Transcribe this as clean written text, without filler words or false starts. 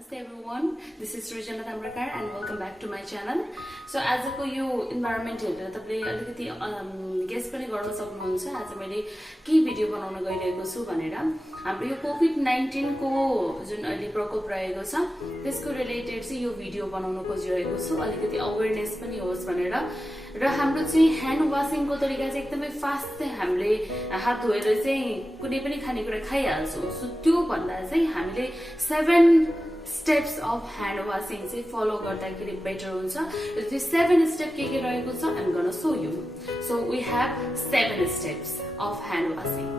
Namaste everyone, this is Srijana and welcome back to my channel. So as a environment हेरेर तपाईले अलिकति गेस पनि गर्न सक्नुहुन्छ आज मैले के भिडियो बनाउन गइरहेको छु भनेर हाम्रो यो कोभिड-19 को जुन अहिले प्रकोप रहेको छ त्यसको रिलेटेड चाहिँ यो भिडियो बनाउन खोजिरहेको छु अलिकति अवेयरनेस पनि होस् भनेर र हाम्रो चाहिँ ह्यान्ड वाशिङ को तरिका चाहिँ एकदमै फास्ट चाहिँ हामीले हात धोएर चाहिँ कुनै पनि खानेकुरा खाइहाल्छौं सो त्यो भन्दा चाहिँ हामीले 7 steps of hand washing चाहिँ follow गर्दाखेरि बेटर हुन्छ त्यो 7 स्टेप के रहेको छ I'm gonna show you. So we have 7 steps of hand washing.